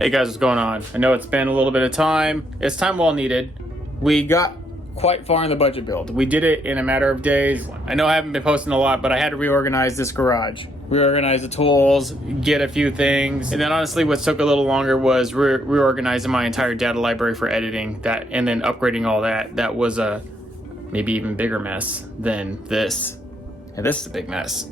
Hey guys, what's going on? I know it's been a little bit of time. It's time well needed. We got quite far in the budget build. We did it in a matter of days. I know I haven't been posting a lot, but I had to reorganize this garage. Reorganize the tools, get a few things. And then honestly, what took a little longer was reorganizing my entire data library for editing that, and then upgrading all that. That was a maybe even bigger mess than this. And this is a big mess.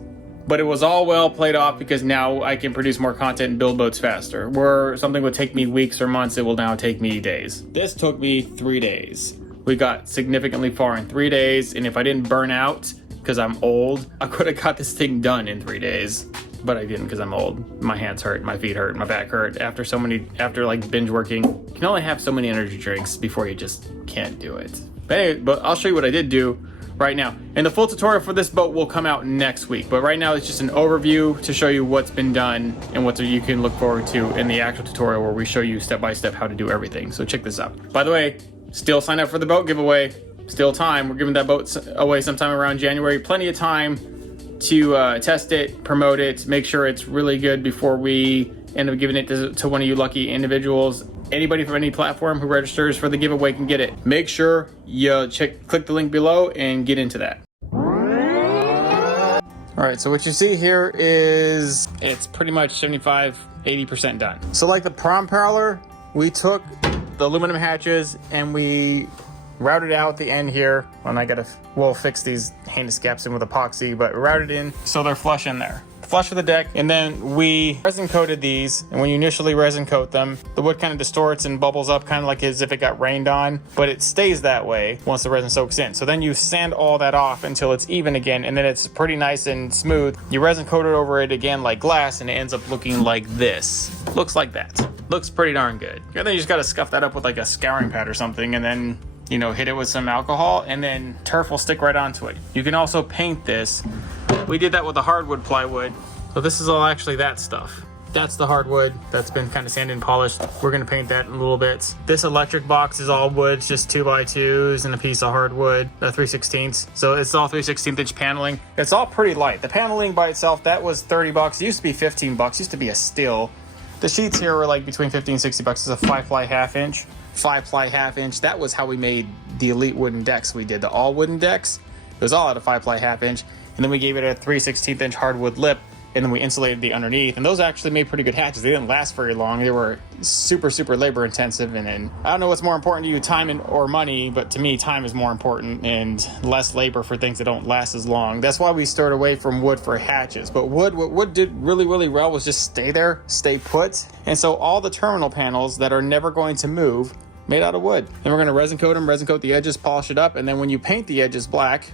But it was all well played off because now I can produce more content and build boats faster. Where something would take me weeks or months, it will now take me days. This took me 3 days. We got significantly far in 3 days, and if I didn't burn out because I'm old, I could have got this thing done in 3 days. But I didn't because I'm old. My hands hurt, my feet hurt, my back hurt. After like binge working, you can only have so many energy drinks before you just can't do it. But anyway, I'll show you what I did do right now. And the full tutorial for this boat will come out next week. But right now it's just an overview to show you what's been done and what you can look forward to in the actual tutorial where we show you step by step how to do everything. So check this out. By the way, still sign up for the boat giveaway. Still time. We're giving that boat away sometime around January. Plenty of time to test it, promote it, make sure it's really good before we end up giving it to one of you lucky individuals. Anybody from any platform who registers for the giveaway can get it. Make sure you click the link below and get into that. All right, so what you see here is it's pretty much 75-80% done. So like the prom parlor, we took the aluminum hatches and we routed out the end here. We'll fix these heinous gaps in with epoxy, but routed in so they're flush in there. Flush with the deck, and then we resin coated these, and when you initially resin coat them, the wood kind of distorts and bubbles up kind of like as if it got rained on, but it stays that way once the resin soaks in. So then you sand all that off until it's even again, and then it's pretty nice and smooth. You resin coat it over it again like glass, and it ends up looking like this. Looks like that. Looks pretty darn good. And then you just gotta scuff that up with like a scouring pad or something, and then hit it with some alcohol, and then turf will stick right onto it. You can also paint this. We did that with the hardwood plywood. So this is all actually that stuff. That's the hardwood that's been kind of sanded and polished. We're gonna paint that in a little bit. This electric box is all wood, just 2x2s and a piece of hardwood, 3/16. So it's all 3/16 inch paneling. It's all pretty light. The paneling by itself, that was 30 bucks. It used to be 15 bucks, used to be a steal. The sheets here were like between 50 and 60 bucks. It's a 5-ply half-inch. 5-ply half-inch. That was how we made the elite wooden decks. We did the all wooden decks. It was all at a 5-ply half-inch, and then we gave it a 3/16 inch hardwood lip, and then we insulated the underneath. And those actually made pretty good hatches. They didn't last very long. They were super labor intensive, and I don't know what's more important to you, time or money, but to me, time is more important and less labor for things that don't last as long. That's why we started away from wood for hatches. But what wood did really well was just stay there, stay put. And so all the terminal panels that are never going to move, made out of wood. Then we're gonna resin coat them, resin coat the edges, polish it up, and then when you paint the edges black,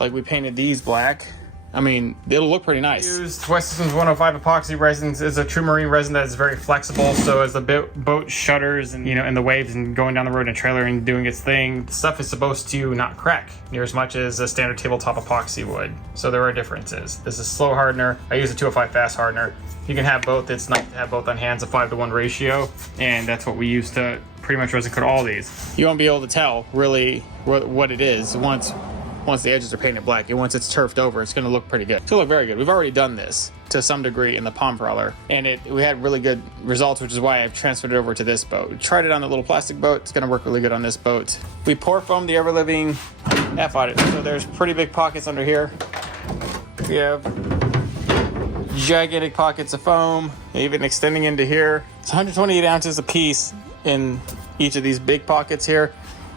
like we painted these black, I mean, it'll look pretty nice. Used West Systems 105 epoxy resins. Is a true marine resin that is very flexible, so as the boat shudders and in the waves and going down the road in a trailer and doing its thing, the stuff is supposed to not crack near as much as a standard tabletop epoxy would. So there are differences. This is slow hardener. I use a 205 fast hardener. You can have both. It's nice to have both on hand's a 5-to-1 ratio, and that's what we use to pretty much resin coat all these. You won't be able to tell really what it is once the edges are painted black, and once it's turfed over, it's gonna look pretty good. It's gonna look very good. We've already done this to some degree in the palm prowler, and we had really good results, which is why I've transferred it over to this boat. We tried it on the little plastic boat. It's gonna work really good on this boat. We pour foam the ever-living F out of it. So there's pretty big pockets under here. We have gigantic pockets of foam, even extending into here. It's 128 ounces a piece in each of these big pockets here,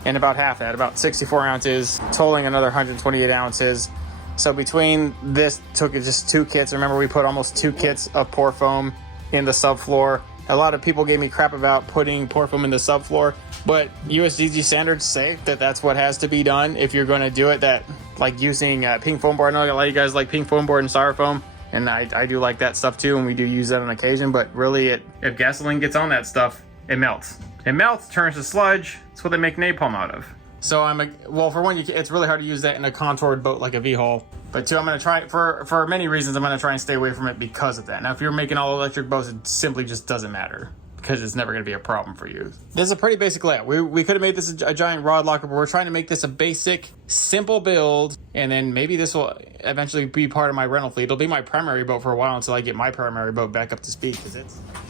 and about half that, about 64 ounces, totaling another 128 ounces. So between this, took just 2 kits. Remember, we put almost 2 kits of pour foam in the subfloor. A lot of people gave me crap about putting pour foam in the subfloor, but USDG standards say that that's what has to be done if you're going to do it. That, like using pink foam board. I know a lot of you guys like pink foam board and styrofoam, and I do like that stuff too, and we do use that on occasion, but really if gasoline gets on that stuff, it melts. It melts, turns to sludge. That's what they make napalm out of. So for one, it's really hard to use that in a contoured boat like a V-hull. But two, I'm gonna try, for many reasons, I'm gonna try and stay away from it because of that. Now, if you're making all electric boats, it simply just doesn't matter. because it's never going to be a problem for you. This is a pretty basic layout. We could have made this a giant rod locker, but we're trying to make this a basic, simple build, and then maybe this will eventually be part of my rental fleet. It'll be my primary boat for a while until I get my primary boat back up to speed.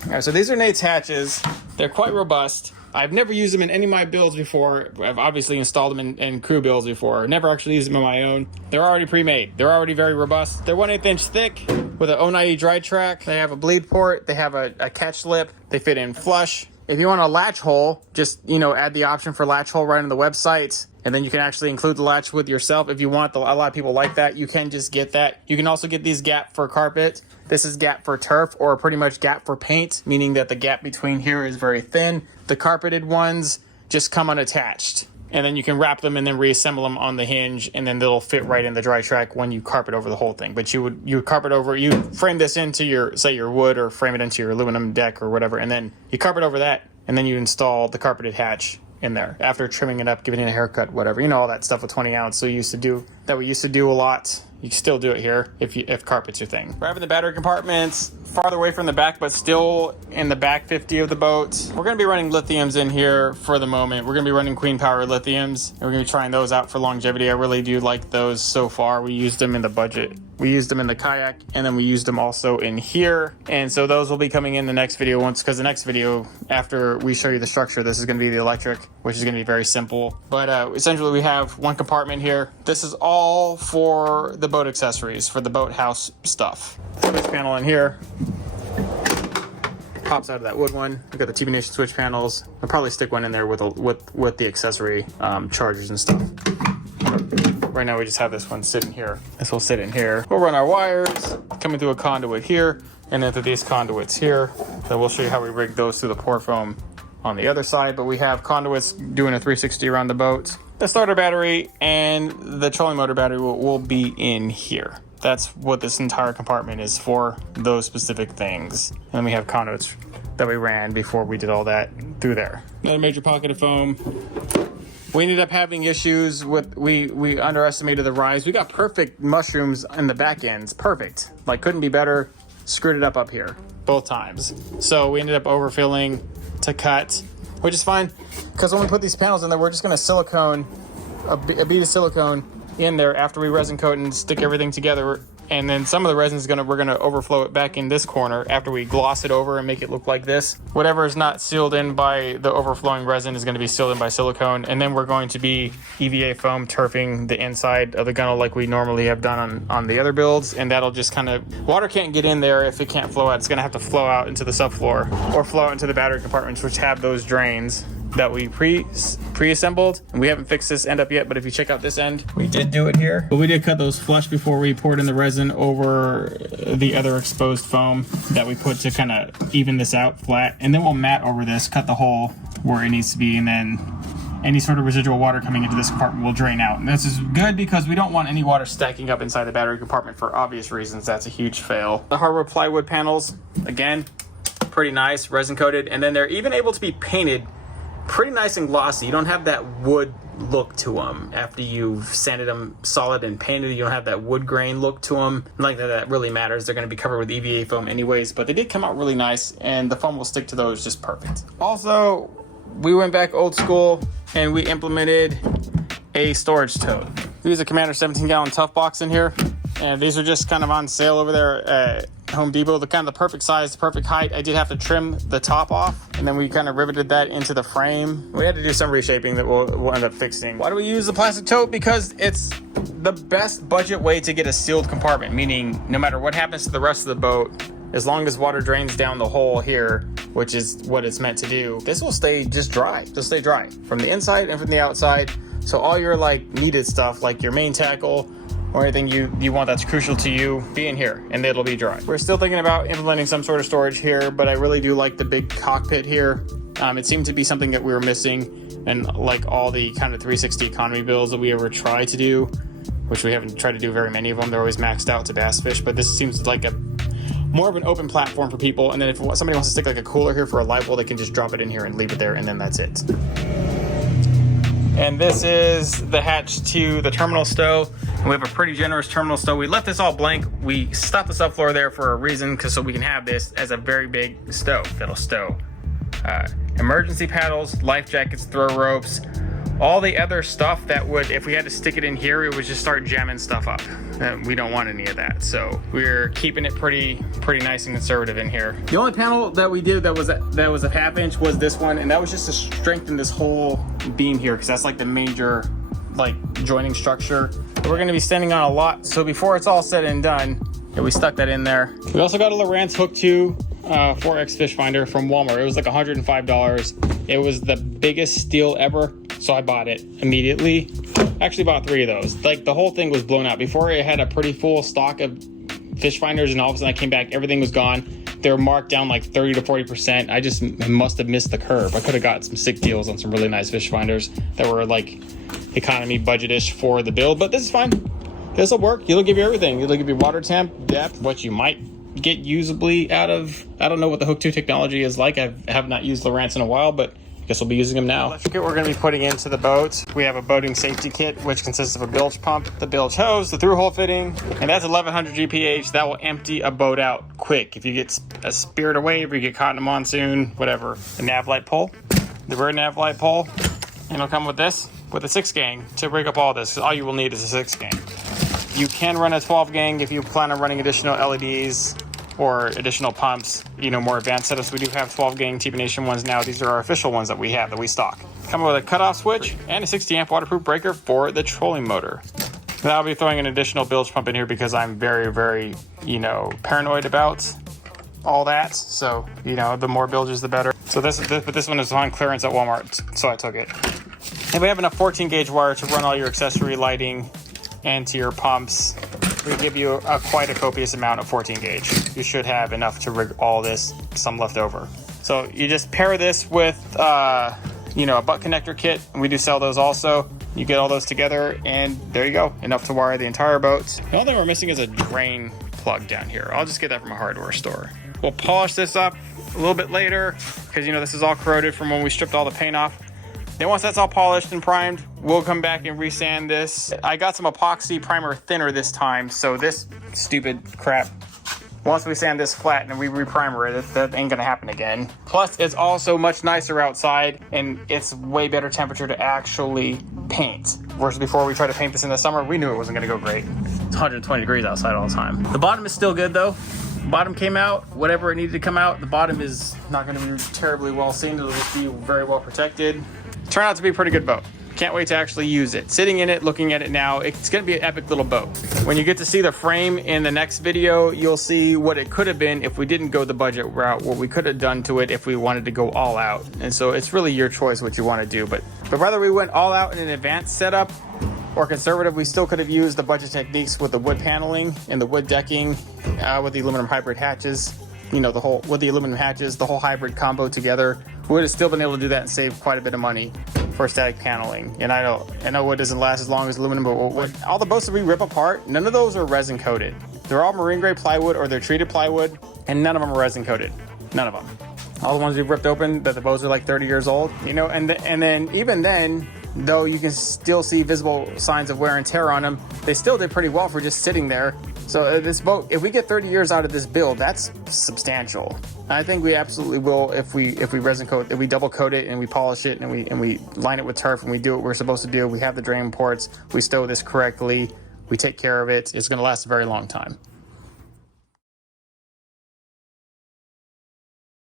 All right, so these are Nate's hatches. They're quite robust. I've never used them in any of my builds before. I've obviously installed them in crew builds before. Never actually used them in my own. They're already pre-made. They're already very robust. They're 1/8 inch thick with an 090 dry track. They have a bleed port. They have a catch lip. They fit in flush. If you want a latch hole, just, add the option for latch hole right on the website. And then you can actually include the latch with yourself if you want. A lot of people like that. You can just get that. You can also get these gap for carpet. This is gap for turf, or pretty much gap for paint, meaning that the gap between here is very thin. The carpeted ones just come unattached. And then you can wrap them and then reassemble them on the hinge, and then they'll fit right in the dry track when you carpet over the whole thing. But you would carpet over, you frame this into your wood, or frame it into your aluminum deck or whatever, and then you carpet over that, and then you install the carpeted hatch in there after trimming it up, giving it a haircut, whatever. All that stuff with 20 ounce. So we used to do a lot. You can still do it here if carpet's your thing. We're having the battery compartments farther away from the back, but still in the back 50 of the boat. We're going to be running lithiums in here for the moment. We're going to be running Queen Power lithiums, and we're going to be trying those out for longevity. I really do like those so far. We used them in the budget. We used them in the kayak, and then we used them also in here. And so those will be coming in the next video because the next video, after we show you the structure, this is going to be the electric, which is going to be very simple. But essentially we have one compartment here. This is all for the boat accessories, for the boathouse stuff. Switch panel in here. Pops out of that wood one. We got the TV Nation switch panels. I'll probably stick one in there with the accessory chargers and stuff. Right now we just have this one sitting here. This will sit in here. We'll run our wires coming through a conduit here, and then through these conduits here. Then we'll show you how we rig those through the pour foam on the other side. But we have conduits doing a 360 around the boat. The starter battery and the trolling motor battery will be in here. That's what this entire compartment is for, those specific things. And then we have conduits that we ran before we did all that through there. Another major pocket of foam. We ended up having issues with, we underestimated the rise. We got perfect mushrooms in the back ends, perfect. Like, couldn't be better. Screwed it up here, both times. So we ended up overfilling to cut, which is fine, because when we put these panels in there, we're just gonna silicone, a bead of silicone in there after we resin coat and stick everything together. And then some of the resin is we're gonna overflow it back in this corner after we gloss it over and make it look like this. Whatever is not sealed in by the overflowing resin is gonna be sealed in by silicone. And then we're going to be EVA foam turfing the inside of the gunnel like we normally have done on the other builds. And that'll just water can't get in there if it can't flow out. It's gonna have to flow out into the subfloor or flow out into the battery compartments, which have those drains that we pre-assembled, and we haven't fixed this end up yet, but if you check out this end, we did do it here. But we did cut those flush before we poured in the resin over the other exposed foam that we put to kind of even this out flat. And then we'll mat over this, cut the hole where it needs to be, and then any sort of residual water coming into this compartment will drain out. And this is good because we don't want any water stacking up inside the battery compartment for obvious reasons. That's a huge fail. The hardwood plywood panels, again, pretty nice, resin coated, and then they're even able to be painted pretty nice and glossy. You don't have that wood look to them. After you've sanded them solid and painted, you don't have that wood grain look to them. Like that really matters. They're going to be covered with EVA foam anyways, but they did come out really nice, and the foam will stick to those just perfect. Also, we went back old school and we implemented a storage tote. We use a Commander 17-gallon tough box in here, and these are just kind of on sale over there at Home Depot. They're kind of the perfect size, the perfect height. I did have to trim the top off, and then we kind of riveted that into the frame. We had to do some reshaping that we'll end up fixing. Why do we use the plastic tote? Because it's the best budget way to get a sealed compartment, meaning no matter what happens to the rest of the boat, as long as water drains down the hole here, which is what it's meant to do, this will stay just dry. Just stay dry from the inside and from the outside. So all your needed stuff, like your main tackle or anything you want that's crucial to you, be in here and it'll be dry. We're still thinking about implementing some sort of storage here, but I really do like the big cockpit here. It seemed to be something that we were missing, and like all the kind of 360 economy builds that we ever try to do, which we haven't tried to do very many of them. They're always maxed out to bass fish, but this seems like more of an open platform for people. And then if somebody wants to stick like a cooler here for a live well, they can just drop it in here and leave it there, and then that's it. And this is the hatch to the terminal stow. And we have a pretty generous terminal stow. We left this all blank. We stopped the subfloor there for a reason, so we can have this as a very big stow that'll stow emergency paddles, life jackets, throw ropes, all the other stuff that would, if we had to stick it in here, it would just start jamming stuff up. We don't want any of that, so we're keeping it pretty nice and conservative in here. The only panel that we did that was a half-inch was this one, and that was just to strengthen this whole beam here, because that's like the major like joining structure we're going to be standing on a lot. So before it's all said and done, we stuck that in there. We also got a Lowrance Hook 2 4X fish finder from Walmart. It was like $105. It was the biggest steal ever, so I bought it immediately. Actually bought 3 of those. Like, the whole thing was blown out. Before, it had a pretty full stock of fish finders, and all of a sudden I came back, everything was gone. They were marked down like 30 to 40%. I just must have missed the curve. I could have got some sick deals on some really nice fish finders that were like economy budget-ish for the build, but this is fine. This will work. It'll give you everything. It'll give you water temp, depth, what you might get usably out of. I don't know what the Hook 2 technology is like. I have not used Lowrance in a while, but I guess we'll be using them now. The electric kit we're going to be putting into the boat. We have a boating safety kit, which consists of a bilge pump, the bilge hose, the through hole fitting, and that's 1100 GPH. That will empty a boat out quick. If you get a spirit or wave, or you get caught in a monsoon, whatever. The nav light pole, the rear nav light pole, and it'll come with this, with a 6 gang to break up all this. All you will need is a 6 gang. You can run a 12 gang if you plan on running additional LEDs or additional pumps, you know, more advanced setups. We do have 12 gang TP Nation ones now. These are our official ones that we have, that we stock. Come with a cutoff switch and a 60 amp waterproof breaker for the trolling motor. Now I'll be throwing an additional bilge pump in here because I'm very, you know, paranoid about all that. So, you know, the more bilges, the better. So this one is on clearance at Walmart, so I took it. And we have enough 14 gauge wire to run all your accessory lighting and to your pumps. We give you quite a copious amount of 14 gauge. You should have enough to rig all this, some left over. So you just pair this with, you know, a butt connector kit. And we do sell those also. You get all those together and there you go. Enough to wire the entire boat. The only thing we're missing is a drain plug down here. I'll just get that from a hardware store. We'll polish this up a little bit later because, you know, this is all corroded from when we stripped all the paint off. Then once that's all polished and primed, we'll come back and resand this. I got some epoxy primer thinner this time, so this stupid crap, once we sand this flat and we reprimer it, that ain't gonna happen again. Plus, it's also much nicer outside and it's way better temperature to actually paint. Whereas before we tried to paint this in the summer, we knew it wasn't gonna go great. It's 120 degrees outside all the time. The bottom is still good though. Bottom came out, whatever it needed to come out. The bottom is not gonna be terribly well seen. It'll just be very well protected. Turned out to be a pretty good boat. Can't wait to actually use it. Sitting in it, looking at it now, it's gonna be an epic little boat. When you get to see the frame in the next video, you'll see what it could have been if we didn't go the budget route, what we could have done to it if we wanted to go all out. And so it's really your choice what you wanna do. But whether we went all out in an advanced setup or conservative, we still could have used the budget techniques with the wood paneling and the wood decking, with the aluminum hybrid hatches. You know, with the aluminum hatches, the whole hybrid combo together, we would have still been able to do that and save quite a bit of money for static paneling. And I know wood doesn't last as long as aluminum, but all the boats that we rip apart, none of those are resin coated. They're all marine grade plywood or they're treated plywood, and none of them are resin coated. None of them. All the ones we've ripped open, that the boats are like 30 years old, you know, and then even then, though you can still see visible signs of wear and tear on them, they still did pretty well for just sitting there. So this boat, if we get 30 years out of this build, that's substantial. I think we absolutely will if we resin coat, if we double coat it and we polish it and we line it with turf and we do what we're supposed to do. We have the drain ports, we stow this correctly, we take care of it. It's going to last a very long time.